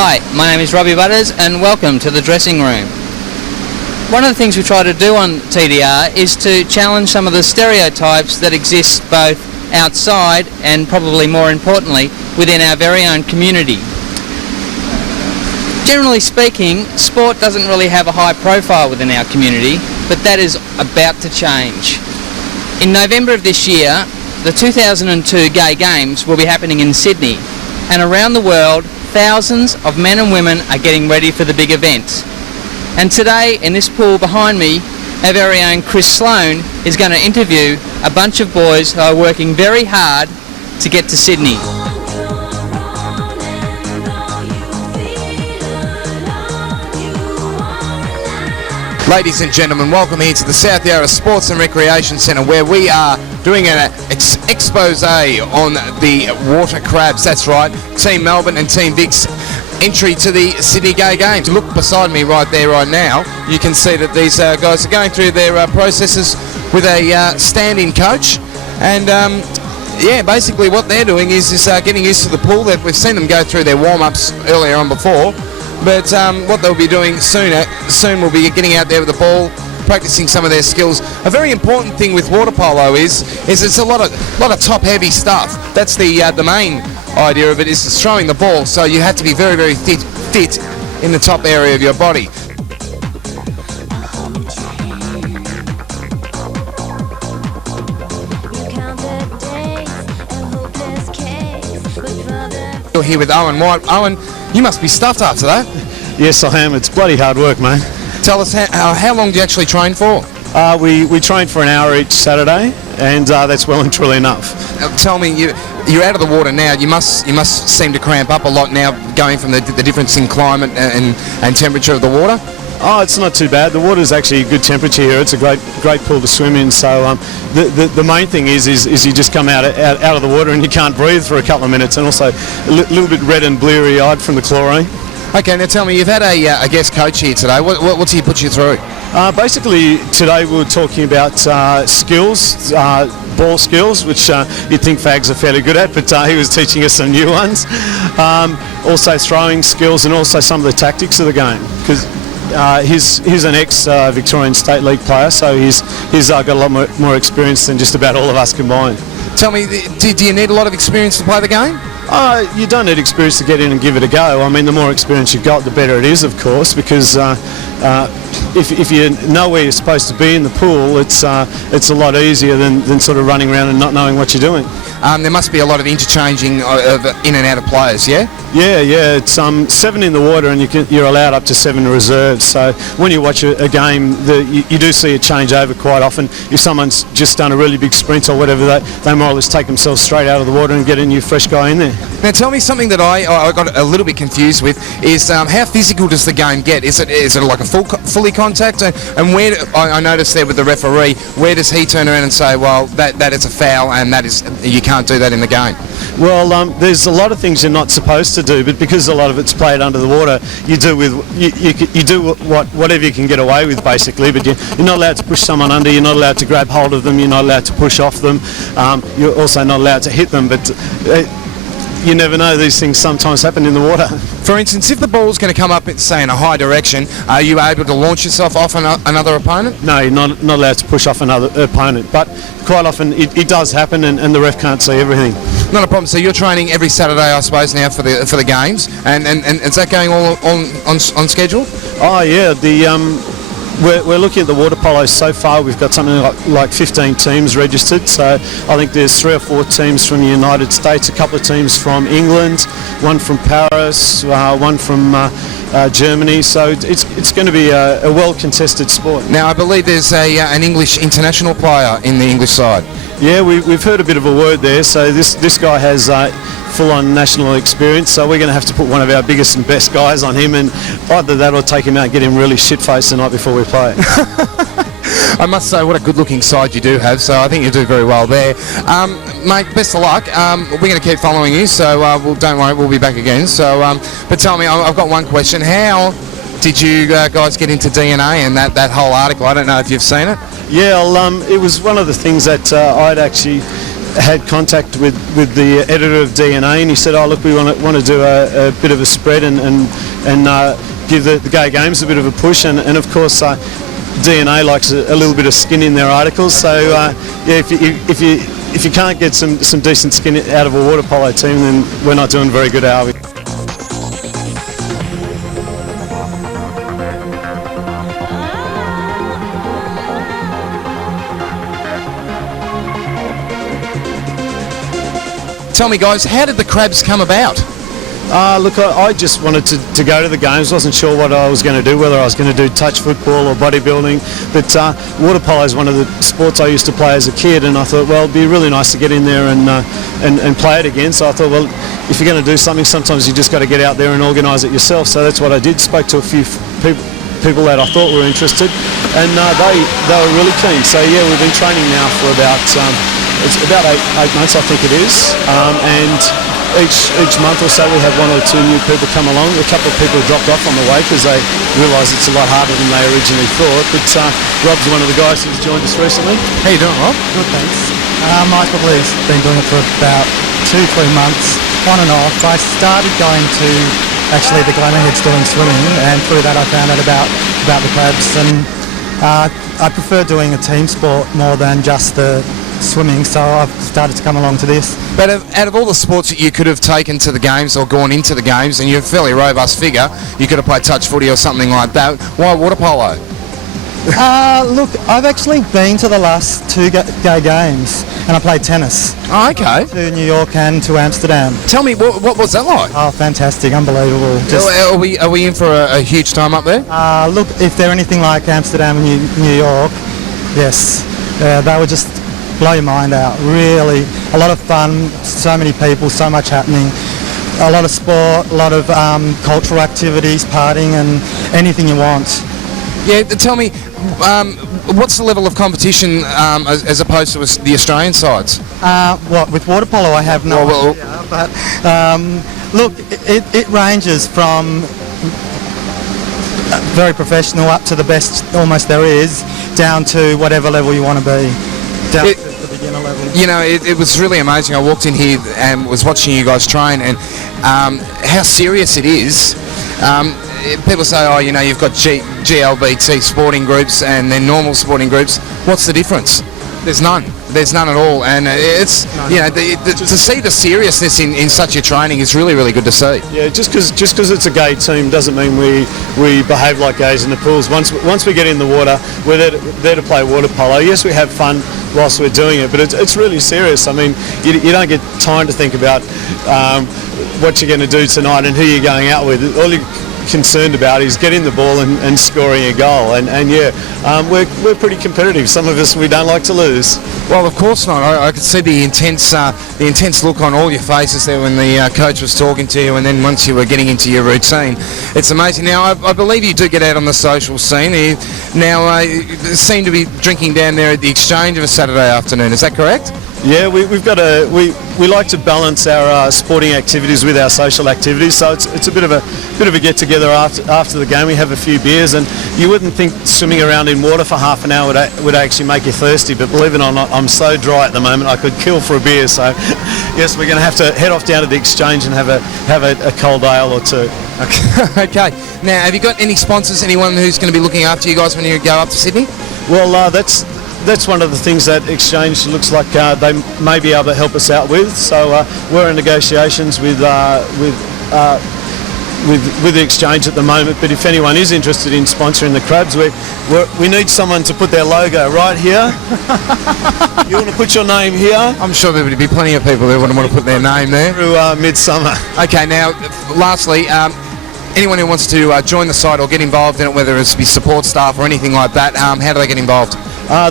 Hi, my name is Robbie Butters and welcome to the dressing room. One of the things we try to do on TDR is to challenge some of the stereotypes that exist both outside and probably more importantly within our very own community. Generally speaking, sport doesn't really have a high profile within our community, but that is about to change. In November of this year, the 2002 Gay Games will be happening in Sydney, and around the world thousands of men and women are getting ready for the big event. And today, in this pool behind me, our very own Chris Sloan is going to interview a bunch of boys who are working very hard to get to Sydney. Ladies and gentlemen, welcome here to the South Yarra Sports and Recreation Centre, where we are doing an expose on the water crabs. That's right, Team Melbourne and Team Vic's entry to the Sydney Gay Games. Look beside me right there right now, you can see that these guys are going through their processes with a stand-in coach, and yeah, basically what they're doing is getting used to the pool. We've seen them go through their warm-ups earlier on before, but what they'll be doing soon will be getting out there with the ball, practicing some of their skills. A very important thing with water polo is it's a lot of top-heavy stuff. That's the main idea of it, is throwing the ball, so you have to be very, very fit in the top area of your body. You're here with Owen White. Owen, you must be stuffed after that. Yes, I am. It's bloody hard work, mate. Tell us, how long do you actually train for? We train for an hour each Saturday, and that's well and truly enough. Tell me, you're out of the water now. You must seem to cramp up a lot now, going from the difference in climate and temperature of the water. Oh, it's not too bad. The water's actually a good temperature here. It's a great pool to swim in. So the main thing is you just come out of the water and you can't breathe for a couple of minutes, and also a little bit red and bleary-eyed from the chlorine. Okay, now tell me, you've had a guest coach here today. What's he put you through? Basically, today we were talking about skills, ball skills, which you'd think fags are fairly good at, but he was teaching us some new ones. Also throwing skills, and also some of the tactics of the game, because he's an ex-Victorian State League player, so he's got a lot more experience than just about all of us combined. Tell me, do you need a lot of experience to play the game? You don't need experience to get in and give it a go. I mean, the more experience you've got, the better it is, of course, because if you know where you're supposed to be in the pool, it's a lot easier than sort of running around and not knowing what you're doing. There must be a lot of interchanging of in and out of players, yeah? Yeah. It's 7 in the water, and you're allowed up to 7 reserves. So when you watch a game, you do see a change over quite often. If someone's just done a really big sprint or whatever, they more or less take themselves straight out of the water and get a new fresh guy in there. Now tell me something that I got a little bit confused with is how physical does the game get? Is it like a fully contact? And where I noticed there with the referee, where does he turn around and say, well, that is a foul, and that is, you can't do that in the game? Well, there's a lot of things you're not supposed to do, but because a lot of it's played under the water, you do whatever you can get away with, basically. But you're not allowed to push someone under. You're not allowed to grab hold of them. You're not allowed to push off them. You're also not allowed to hit them. But you never know, these things sometimes happen in the water. For instance, if the ball's going to come up, say, in a high direction, are you able to launch yourself off another opponent? No, you're not allowed to push off another opponent, but quite often it does happen, and the ref can't see everything. Not a problem. So you're training every Saturday, I suppose, now for the games, and is that going all on schedule? Oh yeah, we're looking at the water polo so far. We've got something like 15 teams registered. So I think there's 3 or 4 teams from the United States, a couple of teams from England, one from Paris, one from Germany. So it's going to be a well-contested sport. Now, I believe there's an English international player in the English side. Yeah, we've heard a bit of a word there. So this guy has full-on national experience. So we're going to have to put one of our biggest and best guys on him, and either that or take him out and get him really shit-faced the night before we play. I must say, what a good-looking side you do have, so I think you do very well there. Mate, best of luck. We're going to keep following you, so don't worry, we'll be back again. So, but tell me, I've got one question. How did you guys get into DNA and that whole article? I don't know if you've seen it. Yeah, well, it was one of the things that I'd actually had contact with the editor of DNA, and he said, "Oh, look, we want to do a bit of a spread and give the gay games a bit of a push." And of course, DNA likes a little bit of skin in their articles. So yeah, if you can't get some decent skin out of a water polo team, then we're not doing very good, are we? Tell me, guys, how did the crabs come about? Look, I just wanted to go to the games. Wasn't sure what I was going to do, whether I was going to do touch football or bodybuilding. But water polo is one of the sports I used to play as a kid, and I thought, well, it'd be really nice to get in there and play it again. So I thought, well, if you're going to do something, sometimes you just got to get out there and organise it yourself. So that's what I did. Spoke to a few people that I thought were interested, and they were really keen. So yeah, we've been training now for about it's about eight months, I think it is, and each month or so we have 1 or 2 new people come along. A couple of people dropped off on the way because they realise it's a lot harder than they originally thought. But Rob's one of the guys who's joined us recently. How you doing, Rob? Good, thanks. Mike probably has been doing it for about 2-3 months, on and off. I started going to actually the Glenheads doing swimming, and through that I found out about the crabs, and I prefer doing a team sport more than just the swimming, so I've started to come along to this. But out of all the sports that you could have taken to the games or gone into the games, and you're a fairly robust figure, you could have played touch footy or something like that, why water polo? Look, I've actually been to the last 2 gay games, and I played tennis. Oh, okay. To New York and to Amsterdam. Tell me, what was that like? Oh, fantastic, unbelievable. Are we in for a huge time up there? Look, if they're anything like Amsterdam and New York, yes, they would just blow your mind out. Really, a lot of fun, so many people, so much happening, a lot of sport, a lot of cultural activities, partying, and anything you want. Yeah, tell me, what's the level of competition as opposed to the Australian sides? What, with water polo I have no idea, but look, it ranges from very professional up to the best almost there is, down to whatever level you want to be, down to the beginner level. You know, it was really amazing. I walked in here and was watching you guys train, and how serious it is. People say, oh, you know, you've got GLBT sporting groups and then normal sporting groups. What's the difference? There's none. There's none at all. And it's, you know, to see the seriousness in such a training is really, really good to see. Yeah, just because it's a gay team doesn't mean we behave like gays in the pools. Once we get in the water, we're there to play water polo. Yes, we have fun whilst we're doing it, but it's really serious. I mean, you don't get time to think about what you're going to do tonight and who you're going out with. All you're concerned about is getting the ball and scoring a goal. And yeah, we're pretty competitive. Some of us, we don't like to lose. Well, of course not. I could see the intense look on all your faces there when the coach was talking to you, and then once you were getting into your routine. It's amazing. Now, I believe you do get out on the social scene. You now seem to be drinking down there at the Exchange of a Saturday afternoon. Is that correct? Yeah, we've got we like to balance our sporting activities with our social activities. So it's a bit of a get together after the game. We have a few beers, and you wouldn't think swimming around in water for half an hour would actually make you thirsty. But believe it or not, I'm so dry at the moment I could kill for a beer. So yes, we're going to have to head off down to the Exchange and have a cold ale or two. Okay. Now, have you got any sponsors? Anyone who's going to be looking after you guys when you go up to Sydney? Well, that's one of the things that Exchange looks like they may be able to help us out with. So we're in negotiations with with the exchange at the moment. But if anyone is interested in sponsoring the Crabs, we need someone to put their logo right here. You want to put your name here? I'm sure there would be plenty of people who would want to put their name there. Through midsummer. Okay, now, lastly, anyone who wants to join the site or get involved in it, whether it's be support staff or anything like that, how do they get involved?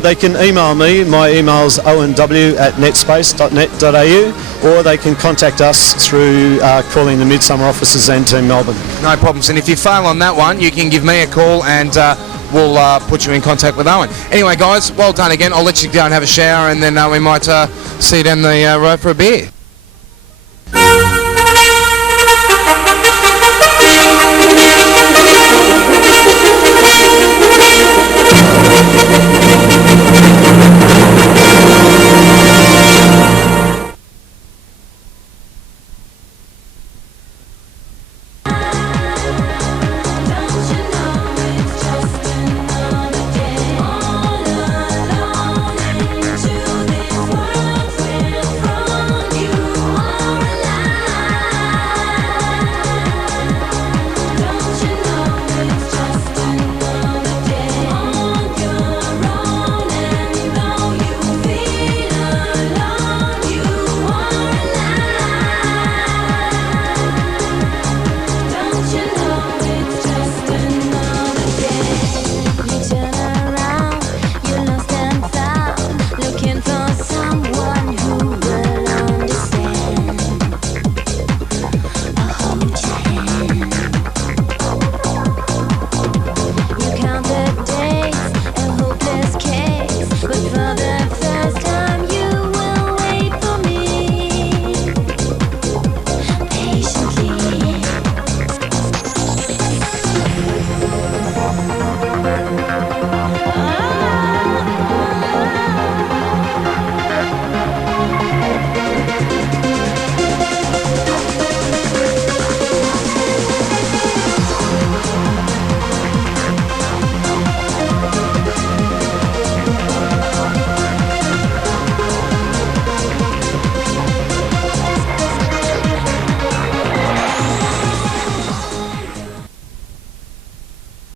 They can email me. My email's owenw@netspace.net.au, or they can contact us through calling the Midsummer offices and Team Melbourne. No problems. And if you fail on that one, you can give me a call and we'll put you in contact with Owen. Anyway, guys, well done again. I'll let you go and have a shower, and then we might see you down the road for a beer.